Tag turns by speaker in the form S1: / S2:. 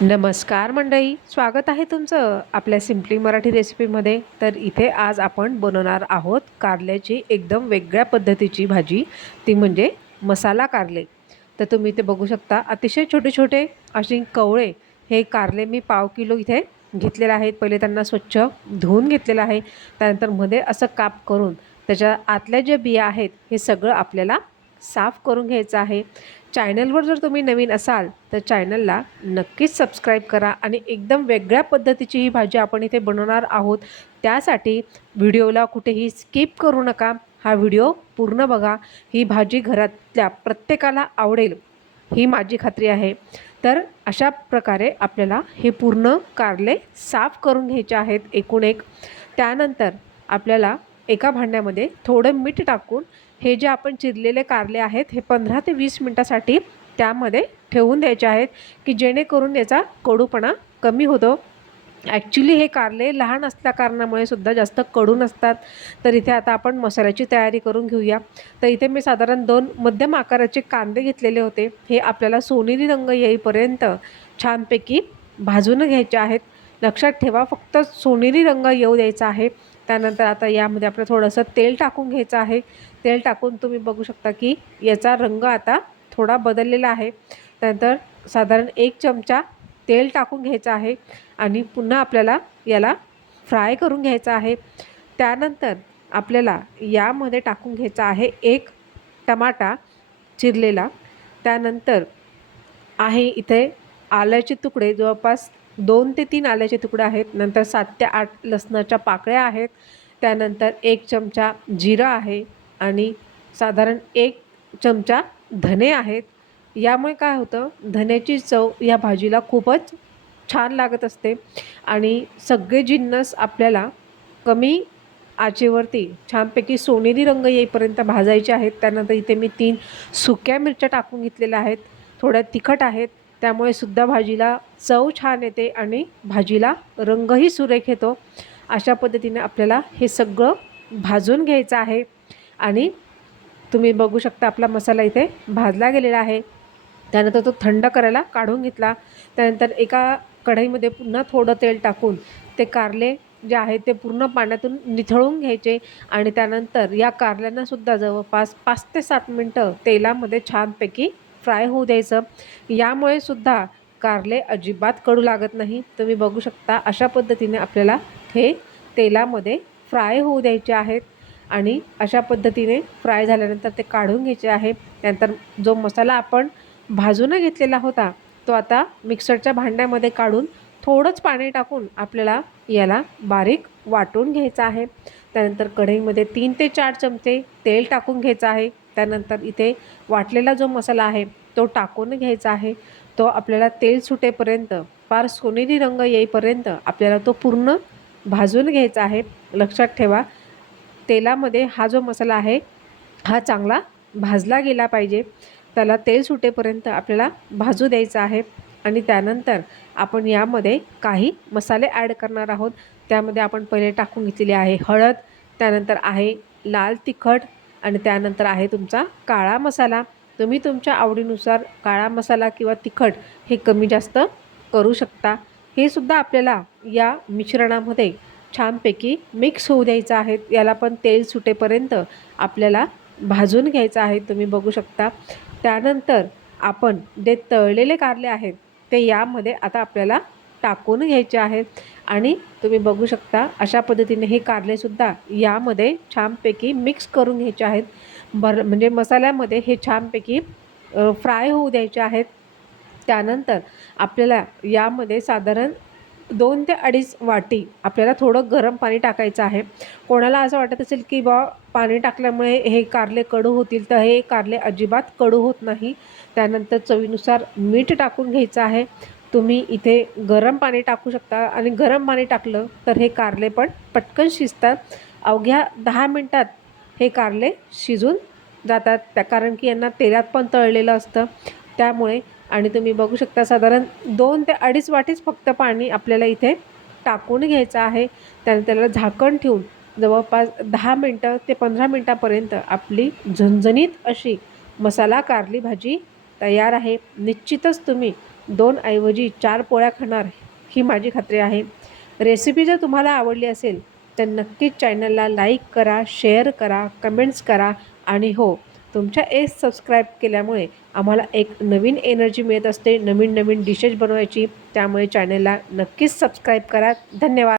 S1: नमस्कार मंडळी स्वागत आहे तुमचं आपल्या सिम्पली मराठी रेसिपीमध्ये. तर इथे आज आपण बनवणार आहोत कारल्याची एकदम वेगळ्या पद्धतीची भाजी. ती म्हणजे मसाला कारले. तर तुम्ही इथे बघू शकता अतिशय छोटे छोटे असे कवळे हे कारले मी पाव किलो इथे घेतलेले आहेत. पहिले त्यांना स्वच्छ धुवून घेतलेलं आहे. त्यानंतरमध्ये असं काप करून त्याच्या आतल्या ज्या बिया आहेत हे सगळं आपल्याला साफ करून घ्यायचं आहे. चॅनलवर जर तुम्ही नवीन असाल तर चॅनलला नक्कीच सबस्क्राईब करा आणि एकदम वेगळ्या पद्धतीची ही भाजी आपण इथे बनवणार आहोत. त्यासाठी व्हिडिओला कुठेही स्किप करू नका. हा व्हिडिओ पूर्ण बघा. ही भाजी घरातल्या प्रत्येकाला आवडेल ही माझी खात्री आहे. तर अशा प्रकारे आपल्याला हे पूर्ण कारले साफ करून घ्यायचे आहेत एकूण एक. त्यानंतर आपल्याला एका भांड्यामध्ये थोडं मीठ टाकून हे जे आपण चिरलेले कारले आहेत हे पंधरा ते वीस मिनटासाठी त्यामध्ये ठेवून द्यायचे आहेत की जेणेकरून याचा कडूपणा कमी होतो. ॲक्च्युली हे कारले लहान असल्या कारणामुळे सुद्धा जास्त कडू नसतात. तर इथे आता आपण मसाल्याची तयारी करून घेऊया. तर इथे मी साधारण दोन मध्यम आकाराचे कांदे घेतलेले होते. हे आपल्याला सोनेरी रंग येईपर्यंत छानपैकी भाजून घ्यायचे आहेत. लक्षात ठेवा फक्त सोनेरी रंग येऊ द्यायचा आहे. त्यानंतर आता यामध्ये आपलं थोडंसं तेल टाकून घ्यायचं आहे. तेल टाकून तुम्ही बघू शकता की याचा रंग आता थोडा बदललेला आहे. त्यानंतर साधारण एक चमचा तेल टाकून घ्यायचं आहे आणि पुन्हा आपल्याला याला फ्राय करून घ्यायचा आहे. त्यानंतर आपल्याला यामध्ये टाकून घ्यायचा आहे एक टमाटा चिरलेला. त्यानंतर आहे इथे आल्याचे तुकडे जवळपास दोन ते तीन आल्याचे तुकडे आहेत. नंतर सात ते आठ लसणाच्या पाकळ्या आहेत. त्यानंतर एक चमचा जिरा आहे. आणि साधारण एक चमचा धने आहेत. यामुळे काय होतं धन्याची चव या भाजीला खूपच छान लागत असते आणि सगळे जिन्नस आपल्याला कमी आचेवरती छानपैकी सोनेरी रंग येईपर्यंत भाजायचे आहेत. त्यानंतर इथे मी तीन सुक्या मिरच्या टाकून घेतलेल्या आहेत. थोड्या तिखट आहेत. त्यामुळे सुद्धा भाजीला चव छान येते आणि भाजीला रंगही सुरेख येतो. अशा पद्धतीने आपल्याला हे सगळं भाजून घ्यायचं आहे. आणि तुम्ही बघू शकता आपला मसाला इथे भाजला गेलेला आहे. त्यानंतर तो थंड करायला काढून घेतला. त्यानंतर एका कढईमध्ये पुन्हा थोडं तेल टाकून ते कारले जे आहेत ते पूर्ण पाण्यातून निथळून घ्यायचे आणि त्यानंतर या कारल्यांनासुद्धा जवळपास पाच ते सात मिनटं तेलामध्ये छानपैकी फ्राय होऊ द्यायचं. यामुळे सुद्धा कारले अजिबात कडू लागत नाही. तुम्ही बघू शकता अशा पद्धतीने आपल्याला हे तेलामध्ये फ्राय होऊ द्यायचे आहेत. आणि अशा पद्धतीने फ्राय झाल्यानंतर ते काढून घ्यायचे आहे. त्यानंतर जो मसाला आपण भाजून घेतलेला होता तो आता मिक्सरच्या भांड्यामध्ये काढून थोडंच पाणी टाकून आपल्याला याला बारीक वाटून घ्यायचं आहे. त्यानंतर कढईमध्ये तीन ते चार चमचे तेल टाकून घ्यायचं आहे. त्यानंतर इथे वाटलेला जो मसाला आहे तो टाकून घ्यायचा आहे. तो आपल्याला तेल सुटेपर्यंत फार सोनेरी रंग येईपर्यंत आपल्याला तो पूर्ण भाजून घ्यायचा आहे. लक्षात ठेवा तेलामध्ये हा जो मसाला आहे हा चांगला भाजला गेला पाहिजे. त्याला तेल सुटेपर्यंत आपल्याला भाजू द्यायचं आहे आणि त्यानंतर आपण यामध्ये काही मसाले ॲड करणार आहोत. त्यामध्ये आपण पहिले टाकून घेतलेली आहे हळद त्यानंतर आहे लाल तिखट आणि त्यानंतर आहे तुमचा काळा मसाला. तुम्ही तुमच्या आवडीनुसार काळा मसाला किंवा तिखट हे कमी जास्त करू शकता. हे सुद्धा आपल्याला या मिश्रणामध्ये छानपैकी मिक्स होऊ द्यायचं आहे. याला पण तेल सुटेपर्यंत आपल्याला भाजून घ्यायचं आहे. तुम्ही बघू शकता. त्यानंतर आपण जे तळलेले कारले आहेत ते यामध्ये आता आपल्याला टाकून घ्यायचे आहेत आणि तुम्ही बघू शकता अशा पद्धतीने हे कारलेसुद्धा यामध्ये छानपैकी मिक्स करून घ्यायचे आहेत. भर म्हणजे मसाल्यामध्ये हे छानपैकी फ्राय होऊ द्यायचे आहेत. त्यानंतर आपल्याला यामध्ये साधारण दोन ते अडीच वाटी आपल्याला थोडं गरम पाणी टाकायचं आहे. कोणाला असं वाटत असेल की बा पाणी टाकल्यामुळे हे कारले कडू होतील तर हे कारले अजिबात कडू होत नाही. त्यानंतर चवीनुसार मीठ टाकून घ्यायचं आहे. तुम्ही इथे गरम पाणी टाकू शकता आणि गरम पाणी टाकलं तर हे कारले पण पटकन शिजतात. अवघ्या दहा मिनटात हे कारले शिजून जातात. त्या कारण की यांना तेलात पण तळलेलं असतं. त्यामुळे आणि तुम्ही बघू शकता साधारण दोन ते अडीच वाटीच फक्त पाणी आपल्याला इथे टाकून घ्यायचं आहे. त्यानंतर त्याला झाकण ठेवून जवळपास दहा मिनटं ते पंधरा मिनटापर्यंत आपली झणझणीत अशी मसाला कारली भाजी तयार आहे. निश्चितच तुम्ही दोन ऐवजी चार पोळ्या खाणार ही माझी खात्री आहे. रेसिपी जर तुम्हाला आवडली असेल तर नक्कीच चॅनलला लाईक करा शेअर करा कमेंट्स करा आणि हो तुमच्या एस सबस्क्राईब केल्यामुळे आम्हाला एक नवीन एनर्जी मिळत असते. नवीन नवीन डिशेस बनवायची. त्यामुळे चॅनलला नक्कीच सबस्क्राईब करा. धन्यवाद.